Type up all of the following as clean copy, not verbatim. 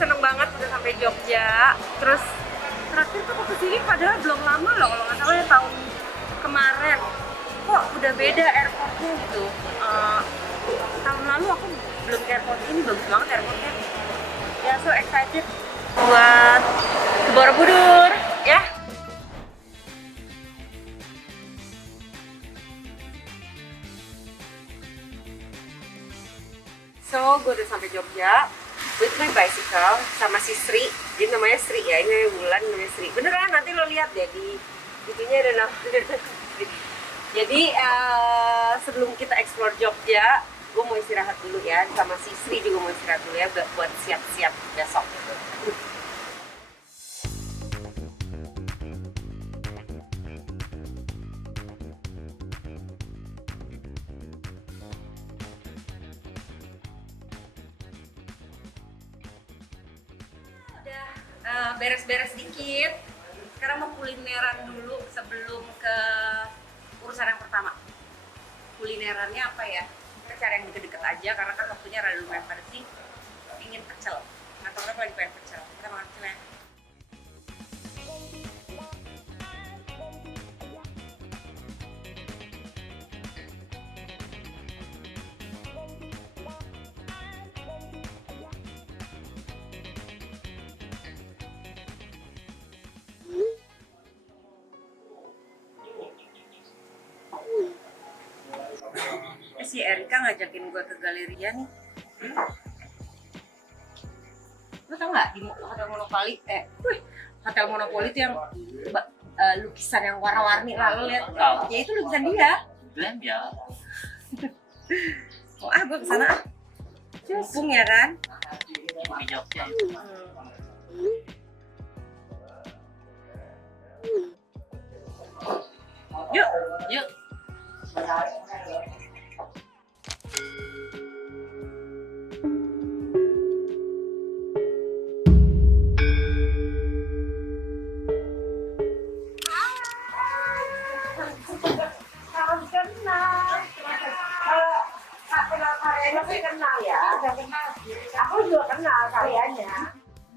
seneng banget udah sampai Jogja. Terus terakhir tuh aku kesini padahal belum lama loh, kalau nggak salah ya tahun kemarin. Kok udah beda airportnya gitu. Tahun lalu aku belum ke airport ini, bagus banget airportnya. Ya, so excited buat ke Borobudur ya. So, gue udah sampai Jogja with my bicycle sama si Sri. Jadi namanya Sri ya, ini Wulan namanya Sri. Beneran, nanti lo lihat deh di itunya ada namanya Sri. Jadi sebelum kita explore Jogja, gue mau istirahat dulu ya. Sama si Sri juga mau istirahat dulu ya buat siap-siap besok gitu. Beres-beres dikit. Sekarang mau kulineran dulu sebelum ke urusan yang pertama. Kulinerannya apa ya? Kita cari yang deket-deket aja karena kan waktunya rada lumayan padat sih. Ingin pecel. Atau kan lagi pengen pecel. Kita makan pecel ya. Si Erika ngajakin gue ke galeria nih. Lo tau nggak di Hotel Monopoly? Hotel Monopoly itu yang lukisan yang warna-warni lah, lo lihat? Ya itu lukisan dia. Belum ya. Oh gue kesana ah. Mumpung ya kan? Di Jogja. Yuk. Yuk.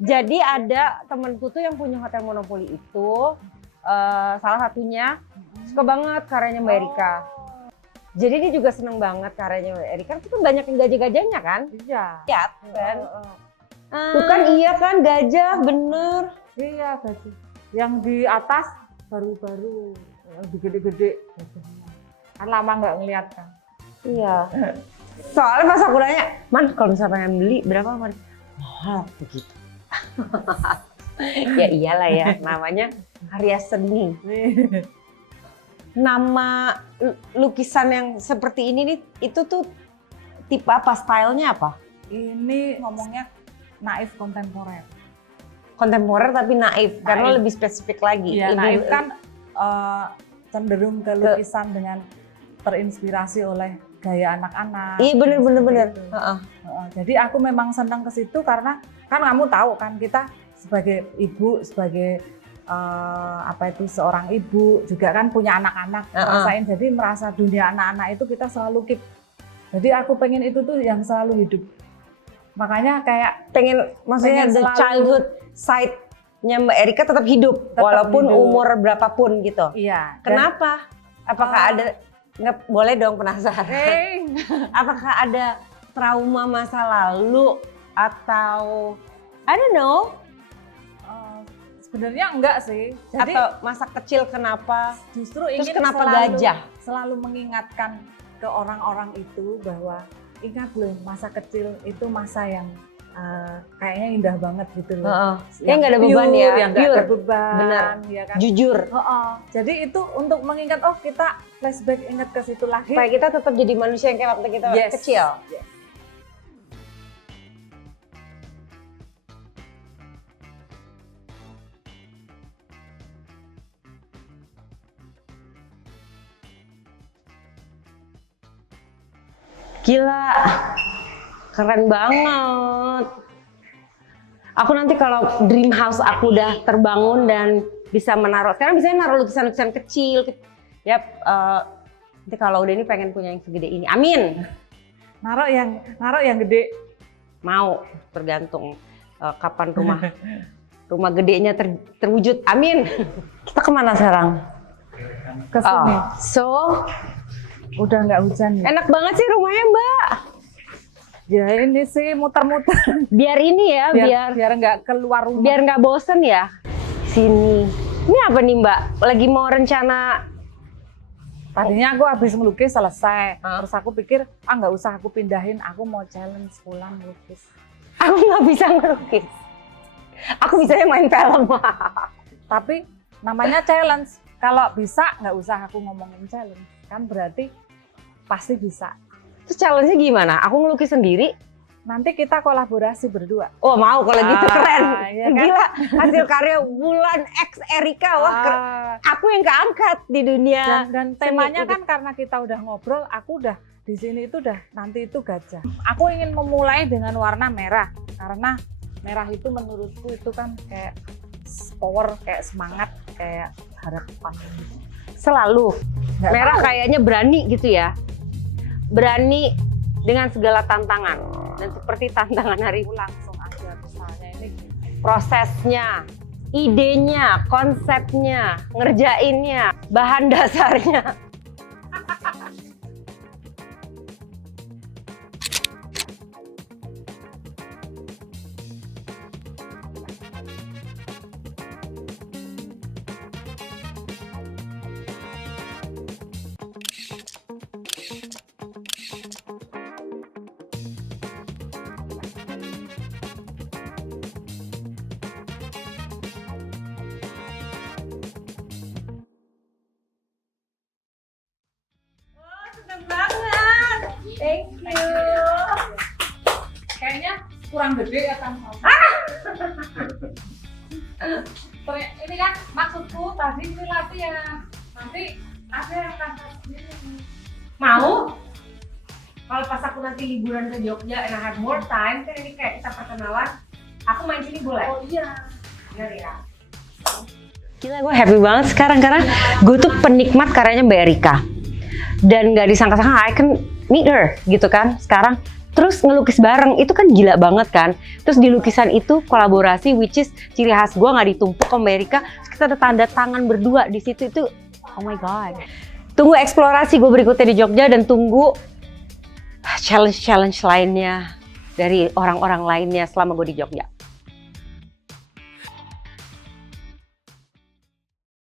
Jadi ada temenku tuh yang punya Hotel Monopoly itu, salah satunya suka banget karyanya Mbak Erika. Jadi dia juga seneng banget karyanya Mbak Erika. Itu kan banyak yang gajah-gajahnya kan? Iya. Lihat kan? Tuh kan iya kan gajah bener. Iya gajah. Yang di atas baru-baru, yang gede-gede. Kan lama nggak ngeliat kan. Iya. Soalnya pas aku nanya, Man kalau misalnya pengen beli berapa Man? Mahal begitu. Ya iyalah ya, namanya karya seni. Nama lukisan yang seperti ini nih, itu tuh tipe apa, stylenya apa? Ini ngomongnya naif kontemporer. Kontemporer tapi naif, karena lebih spesifik lagi. Iya, lebih, naif kan cenderung ke lukisan dengan terinspirasi oleh gaya anak-anak. Iya bener. Gitu. Jadi aku memang senang ke situ karena kan kamu tahu kan kita sebagai ibu, sebagai seorang ibu juga kan punya anak-anak, rasain, jadi merasa dunia anak-anak itu kita selalu keep. Jadi aku pengen itu tuh yang selalu hidup. Makanya kayak maksudnya the childhood side-nya Mbak Erika tetap hidup walaupun hidup. Umur berapapun gitu. Iya. Kenapa? Apakah ada nggak boleh dong penasaran? Apakah ada trauma masa lalu atau I don't know? Sebenarnya enggak sih. Jadi, atau masa kecil kenapa? Justru terus ingin kenapa gajah? Selalu mengingatkan ke orang-orang itu bahwa ingat loh masa kecil itu masa yang kayaknya indah banget gitu loh. Yang nggak ada beban ya. Yang nggak ada beban. Bener. Ya kan? Jujur. Jadi itu untuk mengingat kita flashback ingat ke situ lagi. Supaya kita tetap jadi manusia yang kayak waktu kita kecil. Yes. Gila, keren banget. Aku nanti kalau dream house aku udah terbangun dan bisa menaruh, sekarang biasanya naruh lukisan-lukisan kecil. Nanti kalau udah ini pengen punya yang segede ini, amin. Naruh yang gede. Mau, tergantung kapan rumah gedenya terwujud. Amin. Kita kemana sekarang? Ke sini. So Udah nggak hujan ya? enak banget sih rumahnya Mbak. Ya ini sih muter-muter. Biar ini ya, biar nggak keluar rumah. biar nggak bosen ya. Sini. Ini apa nih Mbak? Lagi mau rencana? Tadinya aku habis ngelukis selesai. Terus aku pikir, nggak usah aku pindahin. Aku mau challenge pulang ngelukis. Aku nggak bisa ngelukis. Aku bisanya main film. Tapi namanya challenge. Kalau bisa nggak usah aku ngomongin challenge. Kan berarti pasti bisa. Terus challenge-nya gimana? Aku ngelukis sendiri? Nanti kita kolaborasi berdua. Oh mau kalau gitu keren. Iya kan? Gila hasil karya Wulan X Erika. Wah, aku yang keangkat di dunia. Dan temanya kan karena kita udah ngobrol, aku udah di sini itu udah nanti itu gajah. Aku ingin memulai dengan warna merah karena merah itu menurutku itu kan kayak power, kayak semangat, kayak harapan. Selalu. Nggak Merah tahu. kayaknya berani gitu ya. Berani dengan segala tantangan. Dan seperti tantangan hari ini. Langsung aja misalnya ini Prosesnya, idenya, konsepnya, ngerjainnya, bahan dasarnya. Seneng banget. Thank you. kayaknya kurang gede ya kan. Ini kan maksudku tadi ini latihan. Nanti ada yang kakak sendiri. Mau? Kalau pas aku nanti liburan ke Jogja and I have more time, kan ini kayak kita perkenalan, aku main sini boleh? Oh iya. Bener ya? Gila gue happy banget sekarang karena gue tuh penikmat karyanya Mbak Erika. Dan gak disangka-sangka I can meet her gitu kan sekarang. Terus ngelukis bareng, itu kan gila banget kan. Terus di lukisan itu kolaborasi which is ciri khas gue gak ditumpuk ke Mbak Erika. Terus kita ada tanda tangan berdua di situ itu, oh my god. Tunggu eksplorasi gue berikutnya di Jogja dan tunggu challenge-challenge lainnya dari orang-orang lainnya selama gue di Jogja.